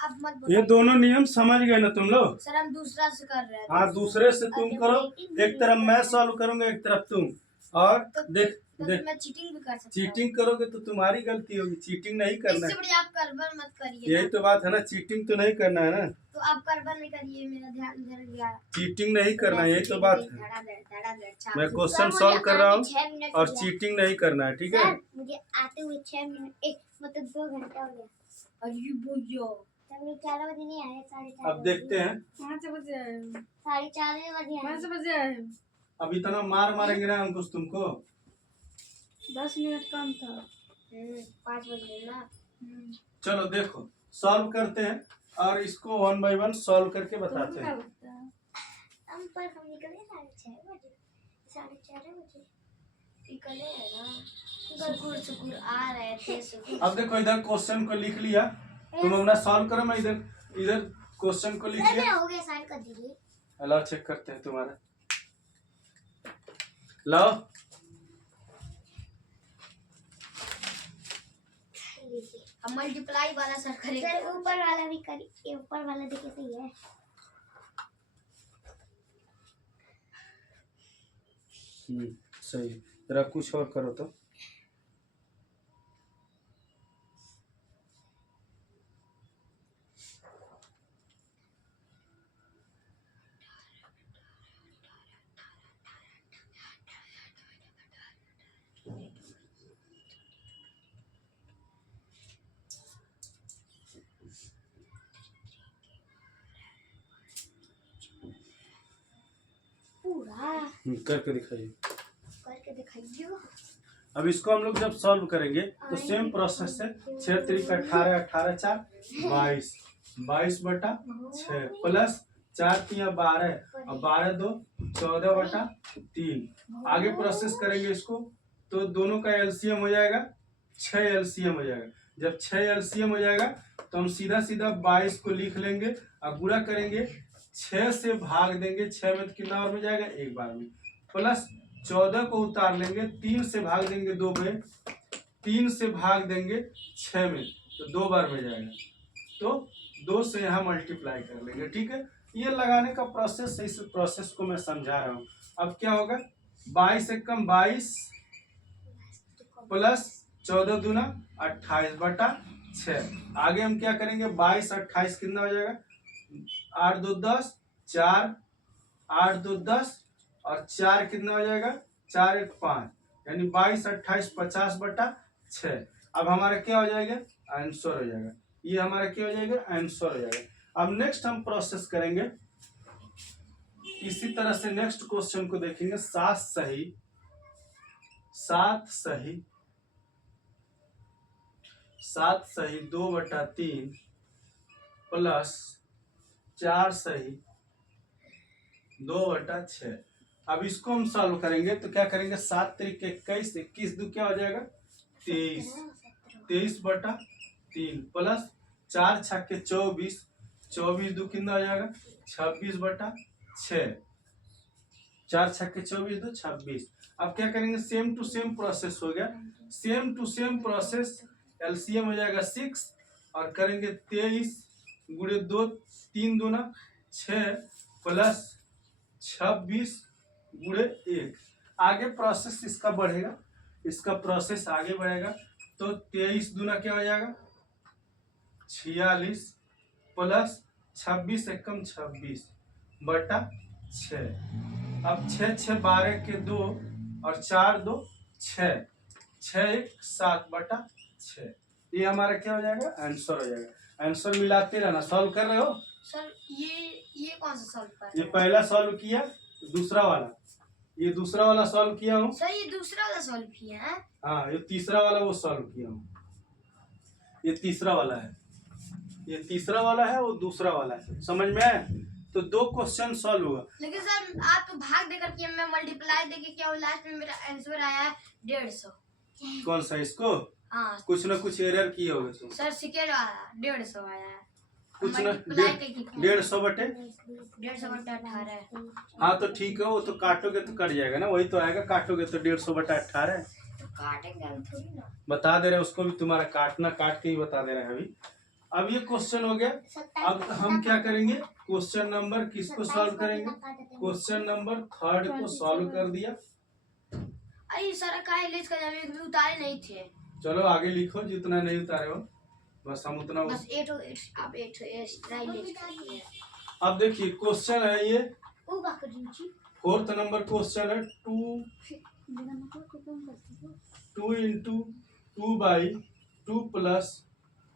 आप मत ये बताइए। दोनों नियम समझ गए ना तुम लोग? सर हम दूसरा से कर रहे हैं। हाँ, दूसरे से तुम करो, एक तरफ मैं सॉल्व करूंगा, एक तरफ तुम। और देख देख, मैं चीटिंग भी कर सकता हूँ। चीटिंग करोगे तो तुम्हारी गलती होगी, चीटिंग नहीं करना इससे है। बढ़िया आप करबन मत करिए। यही तो बात है ना, चीटिंग तो नहीं करना है ना। तो आप करबन नहीं करिए, मेरा ध्यान इधर गया। चीटिंग नहीं करना है, यही तो बात है। मैं क्वेश्चन सॉल्व कर रहा हूँ और चीटिंग नहीं करना है, ठीक है? मुझे आते हुए 6 मिनट मतलब 2 घंटा हो गया। अरे भैया 4 बजे नहीं आए, 4:30। अब देखते हैं। 5 बजे आए, 4:30 बजे आए, 5 बजे आए। अब इतना मार मारेंगे ना अंकुश तुमको। 10 मिनट कम था। 5 बजे ना। चलो देखो, सॉल्व करते हैं और इसको 1 बाय 1 सॉल्व करके बताते हैं। हम निकले 6:30 बजे, 4:30 बजे निकले है ना। शुक्र आ रहे थे। अब देखो, इधर क्वेश्चन को लिख लिया, तुम अपना सॉल्व करो, मैं इधर इधर क्वेश्चन को लिख लिया। हो गया, साइन कर दीजिए। लाओ चेक करते हैं तुम्हारा, लाओ। अब मल्टीप्लाई वाला सर करेंगे। सर ऊपर वाला भी करिए, ऊपर वाला देखिए सही है। सही। जरा कुछ और करो तो। करके दिखाइए। अब इसको हम लोग जब सॉल्व करेंगे तो सेम प्रोसेस से 6 3 18 18 4 22 22 बटा 6 प्लस 4 3 12 और 12 2 14 बटा 3। आगे प्रोसेस करेंगे इसको तो दोनों का एलसीएम हो जाएगा, 6 एलसीएम हो जाएगा। जब 6 एलसीएम हो जाएगा तो हम सीधा सीधा 22 को लिख लेंगे और गुणा करेंगे, 6 से भाग देंगे, 6 में कितना बार में जाएगा, एक बार में, प्लस 14 को उतार लेंगे, 3 से भाग देंगे 2 में, 3 से भाग देंगे 6 में तो 2 बार में जाएगा, तो 2 से यहाँ मल्टीप्लाई कर लेंगे। ठीक है, ये लगाने का प्रोसेस, इस प्रोसेस को मैं समझा रहा हूँ। अब क्या होगा, 22 से कम 22 प्लस 14 दूना 28 बटा 6। आगे हम क्या करेंगे, 22 28 कितना हो जाएगा, 8 2 10 4, 8 2 10 और 4 कितना हो जाएगा, 4 1 5, यानी 22 28 50 बटा 6। अब हमारा क्या हो जाएगा, आंसर हो जाएगा। ये हमारा क्या हो जाएगा, आंसर हो जाएगा। अब नेक्स्ट हम प्रोसेस करेंगे इसी तरह से, नेक्स्ट क्वेश्चन को देखेंगे। 7 सही 2 बटा 3 प्लस 4 सही 2 बटा 6। अब इसको हम सॉल्व करेंगे तो क्या करेंगे, 7 3 21 21 दो क्या हो जाएगा, 23 23 बटा 3 प्लस 4 6 24 24 दो कितना हो जाएगा, 26 बटा 6, 4 6 24 दो 26। अब क्या करेंगे, सेम टू सेम प्रोसेस हो गया, same to same process. LCM हो जाएगा 6 और करेंगे 23 गुणे 2 3 दूना 6 प्लस 26 गुणे 1। आगे प्रोसेस इसका बढ़ेगा, इसका प्रोसेस आगे बढ़ेगा तो 23 दूना क्या हो जाएगा, 46 प्लस 26 एकम 26 बटा 6। अब 6 6 12 के 2 और 4 2 6 6 1 7 बटा 6। ये हमारा क्या हो जाएगा, आंसर हो जाएगा। आंसर मिलाते रहना। सॉल्व कर रहे हो सर? ये कौन सा सॉल्व कर? ये पहला सॉल्व किया, दूसरा वाला, ये दूसरा वाला सॉल्व किया हूँ सर। ये दूसरा वाला सॉल्व किया है। हाँ, ये तीसरा वाला वो सॉल्व किया हूँ। ये तीसरा वाला है, ये तीसरा वाला है, वो दूसरा वाला है। समझ में आया? तो 2 क्वेश्चन सॉल्व हुआ। लेकिन सर आप तो भाग देकर किया, मैं मल्टीप्लाई देके क्या, लास्ट में मेरा आंसर आया है 150। कौन सा, इसको? हाँ, कुछ ना कुछ एरर किए होगे तुम। सर सेकेंड आया 150 आया है, कुछ ना 150 बटे 18। हाँ तो ठीक है, वो तो काटोगे तो कट जाएगा ना, वही तो आएगा, काटोगे तो 150 बटा 18। तो काटेंगे हम थोड़ी ना, बता दे रहे हैं उसको भी, तुम्हारा काटना काट के ही बता दे रहे हैं अभी। अब ये क्वेश्चन हो गया। अब हम क्या करेंगे, क्वेश्चन नंबर किसको सॉल्व करेंगे, क्वेश्चन नंबर 3 को सॉल्व कर दिया। अरे सर का इलेज का जब एक भी उतारे नहीं थे। चलो आगे लिखो, जितना नहीं उतारे हो बस हम उतना बस 8 आप 8 एक्स्ट्रा इलेज करिए। अब देखिए क्वेश्चन है ये ओ का करिए 4th नंबर क्वेश्चन है 2 इंटू 2/2 प्लस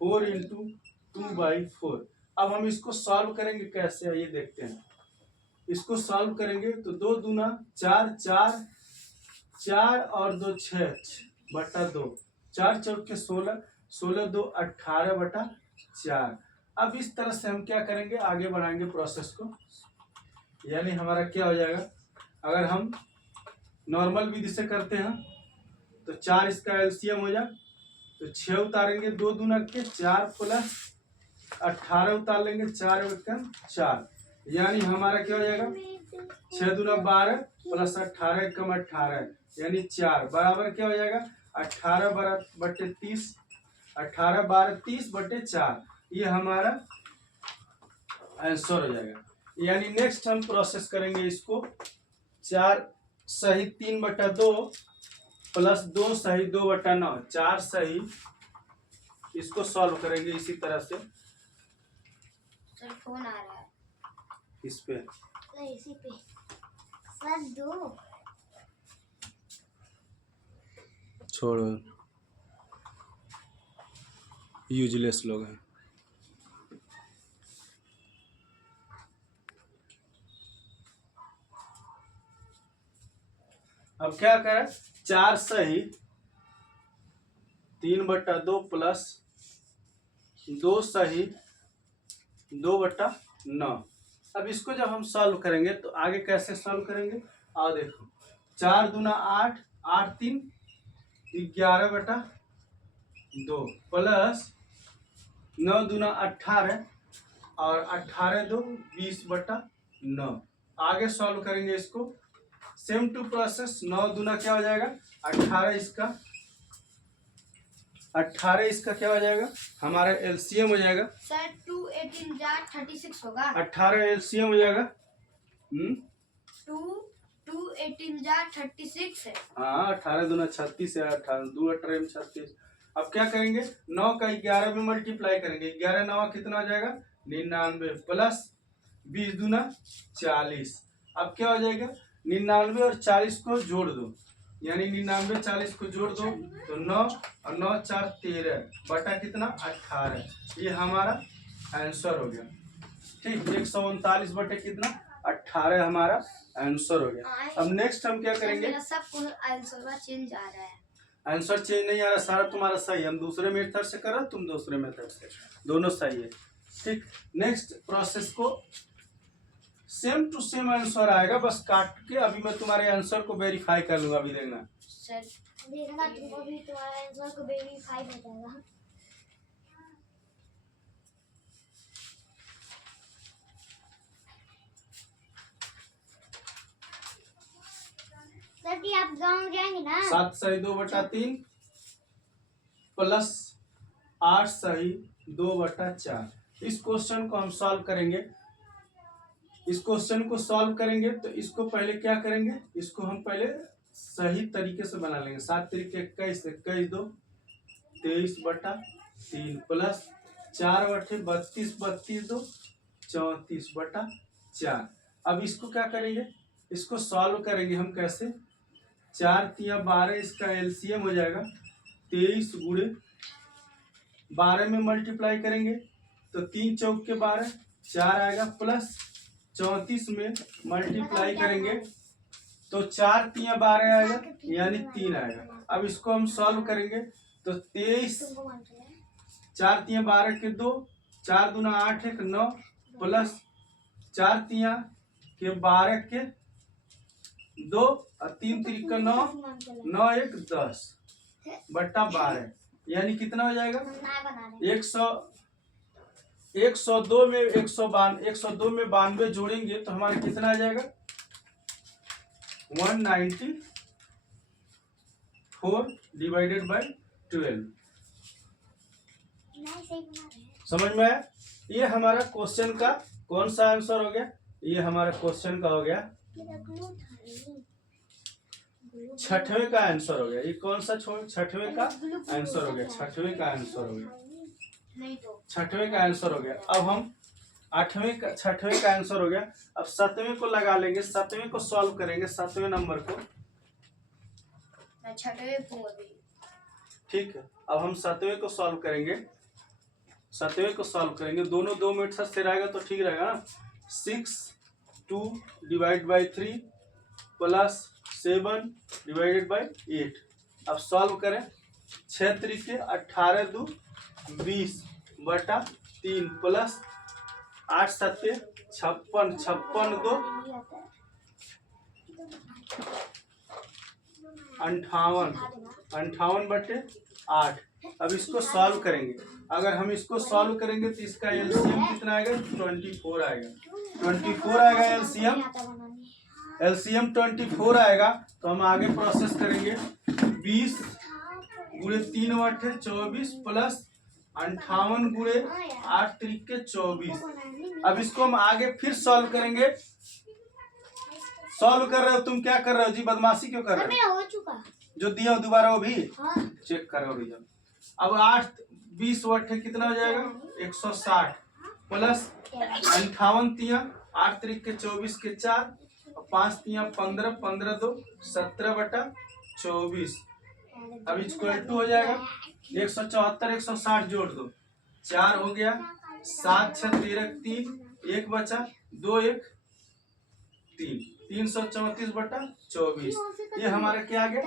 4 इंटू 2/4। अब हम इसको सॉल्व करेंगे कैसे है ये देखते हैं। इसको सॉल्व करेंगे तो 2 दूना 4, 4 और 2 6 बटा 2, 4 चौके 16, 16 2 18 बटा 4। अब इस तरह से हम क्या करेंगे, आगे बढ़ाएंगे प्रोसेस को। यानी हमारा क्या हो जाएगा, अगर हम नॉर्मल विधि से करते हैं तो 4 इसका एलसीएम हो जाए तो 6 उतारेंगे, 2 दूना के 4 प्लस 18 उतार लेंगे, 4 एकम 4, यानी हमारा क्या हो जाएगा 6 दूना 12 प्लस 18 एकम 18 यानी 4 बराबर क्या हो जाएगा 18 बटे 30, 18 12 30 बटे 4, ये हमारा आंसर हो जाएगा। यानी नेक्स्ट हम प्रोसेस करेंगे इसको 4 सही 3 बटा 2 प्लस 2 सही 2 बटा 9, 4 सही, इसको सॉल्व करेंगे इसी तरह से। सर फोन आ रहा है इस पे इसी पे सर दो छोड़ो, यूजलेस लोग हैं। अब क्या करें, 4 सही 3 बटा 2 प्लस 2 सही 2 बटा 9। अब इसको जब हम सॉल्व करेंगे तो आगे कैसे सॉल्व करेंगे, आओ देखो 4 दूना 8, 8 3 11 बटा 2 प्लस 9 दूना 18 और 18 2 20 बटा 9। आगे सॉल्व करेंगे इसको, सेम टू प्रोसेस। 9 दूना क्या हो जाएगा 18, इसका क्या हो जाएगा, हमारा एलसीएम हो जाएगा सर 2 18 जा 36 होगा, 18 एलसीएम हो जाएगा 2 18 जा 36 है। हाँ 18 दूना 36 है, 18 2 18 में 36। अब क्या करेंगे, 9 का 11 में मल्टीप्लाई करेंगे, 11 9 कितना हो जाएगा 99 प्लस 20 दूना 40। अब क्या हो जाएगा 99 और 40 को जोड़ दो, यानी 99 40 को जोड़ दो तो 9 और 9 4 13 बटा कितना 18, ये हमारा आंसर हो गया। ठीक, 139 बटे कितना 18 हमारा आंसर हो गया। अब नेक्स्ट हम क्या करेंगे, मेरा सब आंसर चेंज आ रहा है। आंसर चेंज नहीं आ रहा, सारा तुम्हारा सही है। हम दूसरे मेथड से कर रहे, तुम दूसरे मेथड से, दोनों सही है। ठीक, नेक्स्ट प्रोसेस को सेम टू सेम आंसर आएगा, बस काट के अभी मैं तुम्हारे आंसर को वेरीफाई कर लूंगा। अभी देखना सर, देखना तुमको भी तुम्हारा आंसर को वेरीफाई हो जाएगा। सर जी आप गाँव जाएंगे ना, 7 सही 2 बटा 3 प्लस 8 सही 2 बटा 4। इस क्वेश्चन को हम सॉल्व करेंगे। इस क्वेश्चन को सॉल्व करेंगे तो इसको पहले क्या करेंगे, इसको हम पहले सही तरीके से बना लेंगे। 7 तरीके 21, 21 2 23 बटा 3 प्लस 4 बटे 32, 32 2 34 बटा 4। अब इसको क्या करेंगे, इसको सॉल्व करेंगे हम कैसे, 4 3 12, इसका एलसीएम हो जाएगा 23 गुणे 12 में मल्टीप्लाई करेंगे तो 3 चौक के 12 4 आएगा, प्लस 34 में मल्टीप्लाई करेंगे तो 4 3 12 आएगा, यानी 3 आएगा। अब इसको हम सॉल्व करेंगे तो 23 4 3 12 के 2, 4 दूना 8 1 9 प्लस 4 3 के 12 के 2 और 3 3 का 9 9 1 10 बटा 12, यानी कितना हो जाएगा 102 में 102 में 92 जोड़ेंगे तो हमारा कितना आ जाएगा 194 डिवाइडेड बाय 12। समझ में आया? ये हमारा क्वेश्चन का कौन सा आंसर हो गया? ये हमारा क्वेश्चन का हो गया छठवें का आंसर हो गया। ये कौन सा छठवें का आंसर हो गया? छठवें का आंसर हो गया, छठवें का आंसर हो गया। अब हम छठवें का आंसर हो गया। अब सातवें को लगा लेंगे, सातवें को सॉल्व करेंगे, सातवें नंबर को। ठीक है, अब हम सातवें को सॉल्व करेंगे, सातवें को सॉल्व करेंगे। दोनों 2 मिनट से रहेगा तो ठीक रहेगा ना। 6 2 divide by 3 plus 7 divided by 8। अब सॉल्व करें। 6 तरीके 18 2 20 बटा 3 प्लस 8 7 56 56 2 58 बटे 8। अब इसको सॉल्व करेंगे। अगर हम इसको सॉल्व करेंगे तो इसका एलसीएम कितना आएगा? 24 आएगा। 24 आएगा एलसीएम। एलसीएम 24 आएगा तो हम आगे प्रोसेस करेंगे। 20 गुणे 3 बटे 24 प्लस 58 गुणे 8 तरीके 24। अब इसको हम आगे फिर सॉल्व करेंगे। सॉल्व कर रहे हो तुम, क्या कर रहे हो जी? बदमाशी क्यों कर रहे हो? हो चुका जो दिया हो दोबारा वो भी चेक करो भैया। अब 8 20 बटे कितना हो जाएगा? 160 प्लस 58 तिया 8 तरीके 24 के 4 और 5 तिया 15 15 2 17 बटा 24। अब इक्वल टू हो जाएगा 174 160 जोड़ दो 4 हो गया। 7 6 13 3 1 बचा 2 1 3 334 बटा 24। ये हमारा क्या आ गया?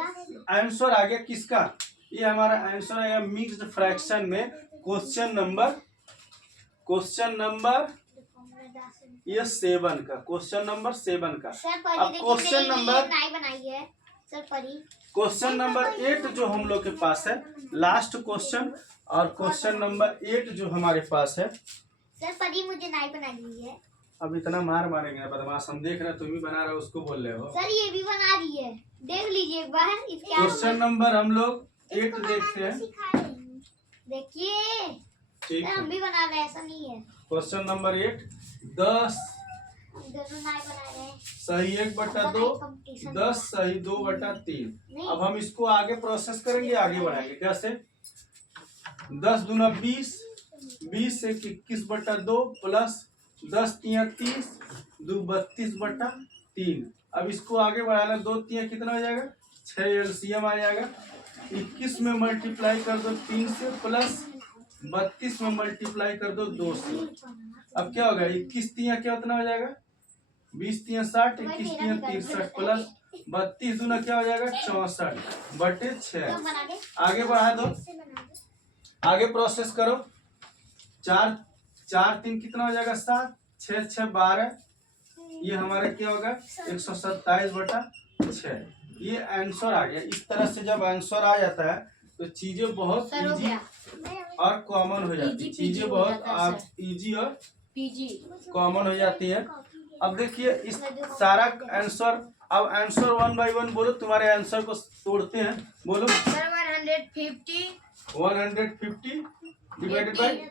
आंसर आ गया किसका? ये हमारा आंसर आया मिक्स्ड फ्रैक्शन में क्वेश्चन नंबर ये 7 का, क्वेश्चन नंबर 7 का। अब क्वेश्चन नंबर 8 जो हम लोग के पास है, लास्ट क्वेश्चन, और क्वेश्चन नंबर 8 जो हमारे पास है। सर परी मुझे नहीं बना दी है। अब इतना मार मारेंगे बदमाश, हम देख रहे हैं तुम भी बना रहे हो, उसको बोल रहे हो। सर ये भी बना रही है, देख लीजिए एक बार। क्वेश्चन नंबर हम लोग 8 देखते हैं। देखिए ठीक है, हम भी बना रहे हैं, ऐसा नहीं है। क्वेश्चन नंबर 8 10 सही 1 बटा 2 10 सही 2 बटा 3। अब हम इसको आगे प्रोसेस करेंगे, आगे बढ़ाएंगे। कैसे? 10 दूना 20 20 से 21 बटा 2 प्लस 10 तिया 30 2 32 बटा 3। अब इसको आगे बढ़ाना, 2 तिया कितना हो जाएगा? 6 एलसीएम आ जाएगा। 21 में मल्टीप्लाई कर दो 3 से प्लस 32 में मल्टीप्लाई कर दो 2 से। अब क्या होगा? 21 तिया क्या उतना हो जाएगा? 20 तिया 60 21 तिया 63 प्लस 32 दूना क्या हो जाएगा? 64 बटे 6। आगे बढ़ा दो, आगे प्रोसेस करो। 4 4 3 कितना हो जाएगा? 7 6 6 12। ये हमारा क्या होगा? 127 बटा 6। ये आंसर आ गया। इस तरह से जब आंसर आ जाता है तो चीजें बहुत इजी और कॉमन हो जाती है। चीजें बहुत इजी और कॉमन हो जाती है। अब देखिए इस सारा आंसर, अब आंसर 1 बाई 1 बोलो, तुम्हारे आंसर को तोड़ते हैं। बोलो। 150 डिवाइडेड बाई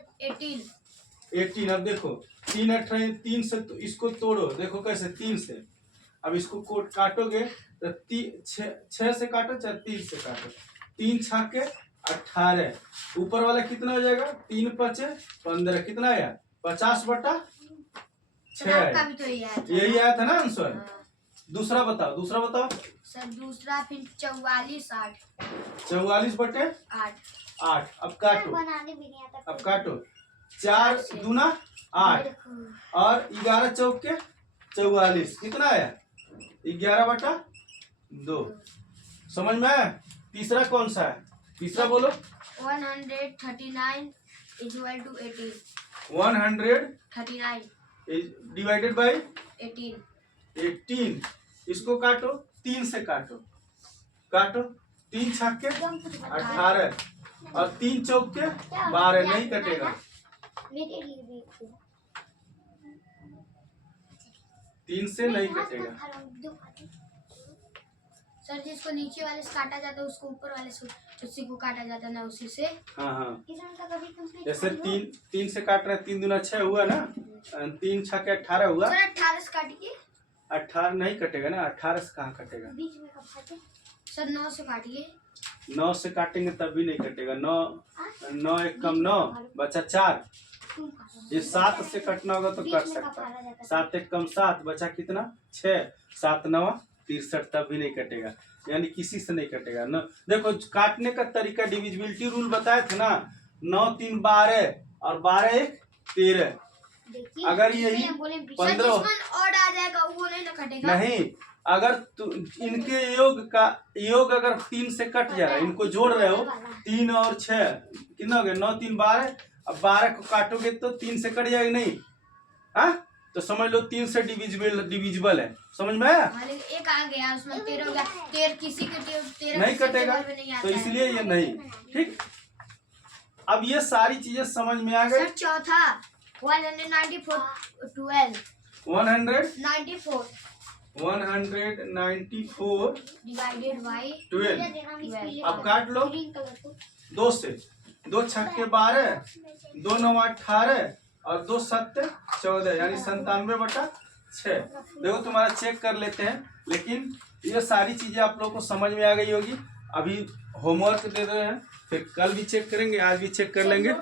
18। अब देखो 3 18 3 से तो इसको तोड़ो, देखो कैसे 3 से। अब इसको काटोगे तो 6 से काटो चाहे 3 से काटो। 3 छाके 18, ऊपर वाला कितना हो जाएगा? 3 5 15, कितना आया? 50 बटा 6। यही आया था ना आंसर। दूसरा बताओ सर। दूसरा फिर 44 8 44 बटे 8। अब काटो, अब काटो। 4 दूना 8 और 11 चौके 44, कितना आया? 11 बटा 2। समझ में आया? तीसरा कौन सा है? तीसरा बोलो। 139 इक्वल टू 18। 139 divided by 18। इसको काटो, 3 से काटो। 3 छक्के 18 और 3 चौके 12, नहीं कटेगा। 3 से नहीं कटेगा। सर जिसको नीचे वाले से काटा जाता है उसको ऊपर वाले से उसी को काटा जाता है ना, उसी से। हाँ हाँ, किसान का कभी कंप्लीट जैसे तीन से काट रहे हैं, 3 दूना 6 हुआ ना, 3 छक्के 18 हुआ। सर 18 से काटिए। 18 नहीं कटेगा ना, 18 से कहाँ कटेगा? बीच में कब काटे? सर 9 से काटिए। 9 से काटेंगे तब भी नहीं कटेगा। 9 एक कम 9 बचा 4। ये 7 से कटना होगा तो कट सकता है। 7 एक कम 7 बचा कितना? 6। 7 9 63, तब भी नहीं कटेगा, यानी किसी से नहीं कटेगा ना। देखो काटने का तरीका डिविजिबिलिटी रूल बताए थे ना, 9 3 12 और 12 1 13। अगर यही 15 और आ जाएगा वो नहीं ना कटेगा। नहीं, अगर इनके योग अगर 3 से कट जाए, इनको जोड़ रहे हो 3 और 6 कितना हो गया? 9 3 12। अब 12 को काटोगे तो 3 से कट जाएगा नहीं, हाँ? तो समझ लो 3 से डिविजिबल है। समझ में आया? एक आ गया उसमें 13 हो गया। 13 किसी के 13 नहीं कटेगा, तो इसलिए ये नहीं। ठीक, अब ये सारी चीजें समझ में आ गई। सर चौथा 194 12 194 डिवाइडेड बाय 12। अब काट लो 2 से। 2 छक्के 12, 2 9 18 और 2 7 14, यानी 97/6। देखो तुम्हारा चेक कर लेते हैं, लेकिन ये सारी चीजें आप लोग को समझ में आ गई होगी। अभी होमवर्क दे रहे हैं, फिर कल भी चेक करेंगे, आज भी चेक कर लेंगे।